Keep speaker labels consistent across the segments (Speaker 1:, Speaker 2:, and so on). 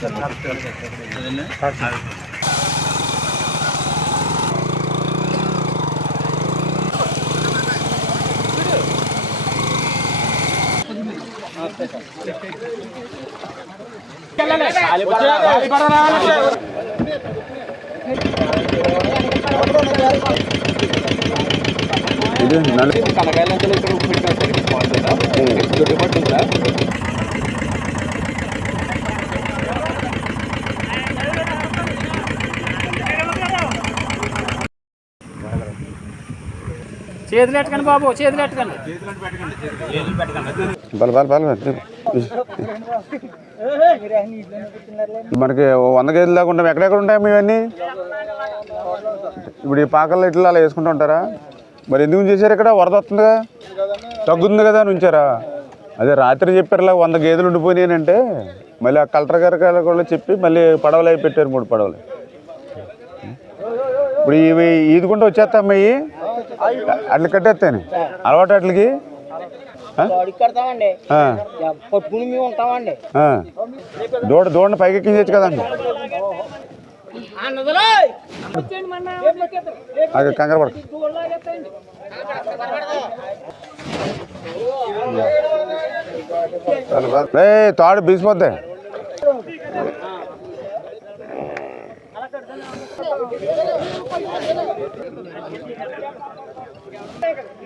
Speaker 1: ఇది నల్ల
Speaker 2: కనకాయలంకలు ఇక్కడ పెట్టినా సార్ ఇది బాగుంటుందా
Speaker 3: చేతులు ఎట్టకండి బాబు చేతులు ఎట్టకండి.
Speaker 1: బల బల బల. మనకి వంద కేజీలు దాకా ఉంటాం. ఎక్కడెక్కడ ఉంటాయి ఇవన్నీ? ఇప్పుడు ఈ పాకల్లో ఇట్లా అలా వేసుకుంటూ ఉంటారా? మరి ఎందుకు చేశారు ఇక్కడ? వరద వస్తుందిగా తగ్గుతుంది కదా అని ఉంచారా? అదే రాత్రి చెప్పారులా వంద గేదెలు ఉండిపోయినాయంటే మళ్ళీ ఆ కలెక్టర్ గారి కూడా చెప్పి మళ్ళీ పడవలు అవి పెట్టారు మూడు పడవలు. ఇప్పుడు ఇవి ఈదుకుంటూ వచ్చేస్తామయ్యి అట్లా కట్టేస్తాను? అలవాటు అట్లకి?
Speaker 4: పట్టుకుని మేము ఉంటామండి.
Speaker 1: దూడ దూడని పైకి ఎక్కించచ్చు కదండి. అది కంగారు పడక. ఏ తాడు బీసిపోద్ది.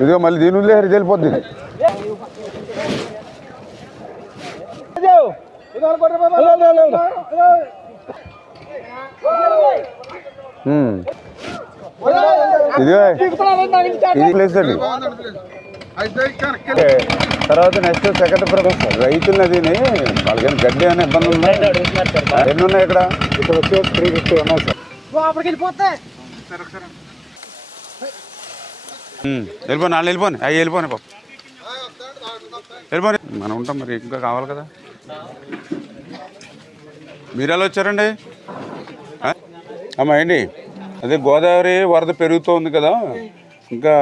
Speaker 1: ఇదిగో మళ్ళీ దీని ఉందిలే ఇది వెళ్ళిపోద్ది. ఇదిగో. ఇది ప్లేస్ అండి. తర్వాత నెక్స్ట్ సెకండ్ ప్రొఫెసర్ రైతులు అదిని వాళ్ళకి గడ్డి అనే ఇబ్బంది ఉందా? ఎన్ని ఉన్నాయి ఇక్కడ? ఇక్కడ వచ్చి త్రీ ఫిఫ్టీ ఉన్నాయి సార్ ఉమ్, వెళ్ళిపోను వాళ్ళు వెళ్ళిపోను. అవి వెళ్ళిపోను పాప వెళ్ళిపోను. మనం ఉంటాం మరి ఇంకా కావాలి కదా. మీరు ఎలా వచ్చారండి? అమ్మా ఏంటి? అదే గోదావరి వరద పెరుగుతూ ఉంది కదా. ఇంకా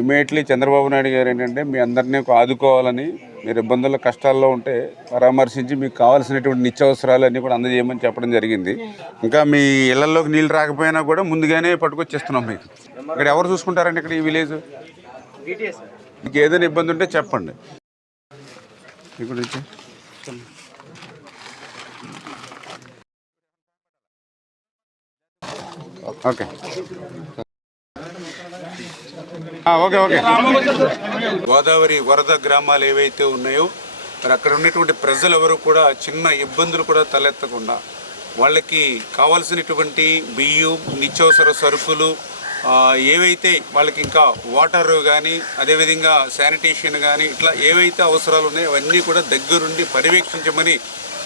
Speaker 1: ఇమీడియట్లీ చంద్రబాబు నాయుడు గారు ఏంటంటే మీ అందరినీ ఆదుకోవాలని మీరు ఇబ్బందుల్లో కష్టాల్లో ఉంటే పరామర్శించి మీకు కావాల్సినటువంటి నిత్యావసరాలు అన్నీ కూడా అందజేయమని చెప్పడం జరిగింది. ఇంకా మీ ఇళ్ళలోకి నీళ్ళు రాకపోయినా కూడా ముందుగానే పట్టుకొచ్చేస్తున్నాం మీకు. ఇక్కడ ఎవరు చూసుకుంటారండి ఇక్కడ ఈ విలేజ్? మీకు ఏదైనా ఇబ్బంది ఉంటే చెప్పండి. ఇక్కడ ఓకే. గోదావరి వరద గ్రామాలు ఏవైతే ఉన్నాయో మరి అక్కడ ఉన్నటువంటి ప్రజలు ఎవరు కూడా చిన్న ఇబ్బందులు కూడా తలెత్తకుండా వాళ్ళకి కావాల్సినటువంటి బియ్యం నిత్యావసర సరుకులు ఏవైతే వాళ్ళకి ఇంకా వాటర్ కానీ అదేవిధంగా శానిటేషన్ కానీ ఇట్లా ఏవైతే అవసరాలు ఉన్నాయో అవన్నీ కూడా దగ్గరుండి పర్యవేక్షించమని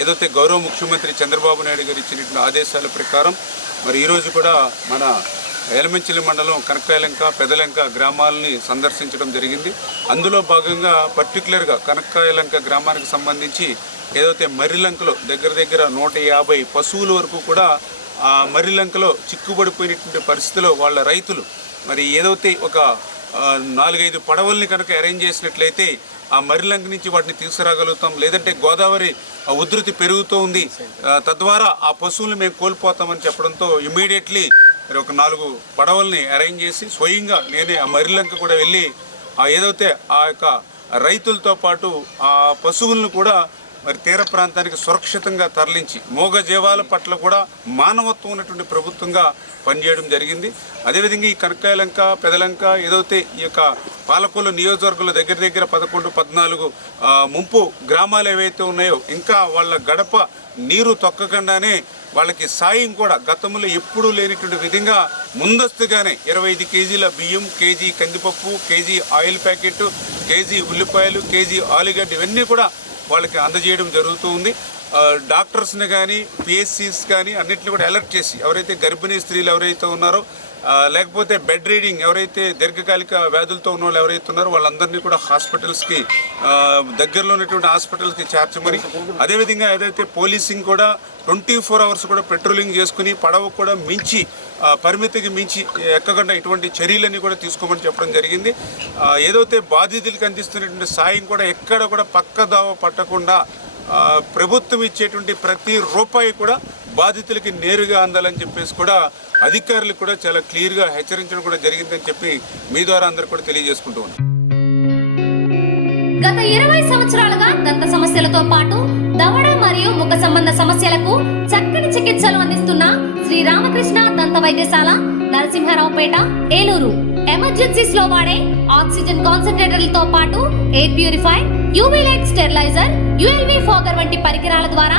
Speaker 1: ఏదైతే గౌరవ ముఖ్యమంత్రి చంద్రబాబు నాయుడు గారు ఇచ్చినటువంటి ఆదేశాల ప్రకారం మరి ఈరోజు కూడా మన ఎలమంచిలి మండలం కనకాయలంక పెదలంక గ్రామాలని సందర్శించడం జరిగింది. అందులో భాగంగా పర్టికులర్గా కనకాయలంక గ్రామానికి సంబంధించి ఏదైతే మర్రిలంకలో దగ్గర దగ్గర నూట యాభై పశువుల వరకు కూడా ఆ మర్రిలంకలో చిక్కుబడిపోయినటువంటి పరిస్థితిలో వాళ్ళ రైతులు మరి ఏదైతే ఒక నాలుగైదు పడవల్ని కనుక అరేంజ్ చేసినట్లయితే ఆ మరిలంక నుంచి వాటిని తీసుకురాగలుగుతాం. లేదంటే గోదావరి ఉధృతి పెరుగుతూ ఉంది తద్వారా ఆ పశువులను మేము కోల్పోతామని చెప్పడంతో ఇమీడియట్లీ మరి ఒక నాలుగు పడవల్ని అరేంజ్ చేసి స్వయంగా నేనే ఆ మరిలంక కూడా వెళ్ళి ఆ ఏదైతే ఆ యొక్క రైతులతో పాటు ఆ పశువులను కూడా మరి తీర ప్రాంతానికి సురక్షితంగా తరలించి మూగజీవాల పట్ల కూడా మానవత్వం ఉన్నటువంటి ప్రభుత్వంగా పనిచేయడం జరిగింది. అదేవిధంగా ఈ కనకాయలంక పెదలంక ఏదైతే ఈ యొక్క పాలకొల్లు నియోజకవర్గంలో దగ్గర దగ్గర పదకొండు పద్నాలుగు ముంపు గ్రామాలు ఏవైతే ఉన్నాయో ఇంకా వాళ్ళ గడప నీరు తొక్కకుండానే వాళ్ళకి సాయం కూడా గతంలో ఎప్పుడూ లేనిటువంటి విధంగా ముందస్తుగానే ఇరవై ఐదు కేజీల బియ్యం కేజీ కందిపప్పు కేజీ ఆయిల్ ప్యాకెట్ కేజీ ఉల్లిపాయలు కేజీ ఆలుగడ్డ ఇవన్నీ కూడా వాళ్ళకి అందజేయడం జరుగుతూ ఉంది. డాక్టర్స్ని కానీ పిఎస్సీస్ కానీ అన్నింటిని కూడా అలర్ట్ చేసి ఎవరైతే గర్భిణీ స్త్రీలు ఎవరైతే ఉన్నారో లేకపోతే బెడ్ రీడింగ్ ఎవరైతే దీర్ఘకాలిక వ్యాధులతో ఉన్న వాళ్ళు ఎవరైతే ఉన్నారో వాళ్ళందరినీ కూడా హాస్పిటల్స్కి దగ్గరలో ఉన్నటువంటి హాస్పిటల్స్కి చేర్చమని అదేవిధంగా ఏదైతే పోలీసింగ్ కూడా ట్వంటీ ఫోర్ అవర్స్ కూడా పెట్రోలింగ్ చేసుకుని పడవ కూడా మించి పరిమితికి మించి ఎక్కకుండా ఇటువంటి చర్యలన్నీ కూడా తీసుకోమని చెప్పడం జరిగింది. ఏదైతే బాధితులకు అందిస్తున్నటువంటి సాయం కూడా ఎక్కడ కూడా పక్క దావ పట్టకుండా ప్రభుత్వం ఇచ్చేటువంటి ప్రతి రూపాయి కూడా బాధితులకి నేరుగా అందాలని చెప్పేసి కూడా అధికారులు కూడా చాలా క్లియర్గా హెచ్చరించడం కూడా జరిగిందని చెప్పి మీ ద్వారా అందరు కూడా తెలియజేసుకుంటూ ఉన్నాం.
Speaker 5: గత ఇరవై సంవత్సరాలుగా దంత సమస్యలతో పాటు దవడ మరియు ముఖ సంబంధ సమస్యలకు చక్కని చికిత్సలు అందిస్తున్న శ్రీ రామకృష్ణ దంత వైద్యశాల నరసింహారావుపేట ఏలూరు. ఎమర్జెన్సీస్లో వాడే ఆక్సిజన్ కాన్సన్ట్రేటర్లతో పాటు air purify UV light sterilizer ULV fogger వంటి పరికరాల ద్వారా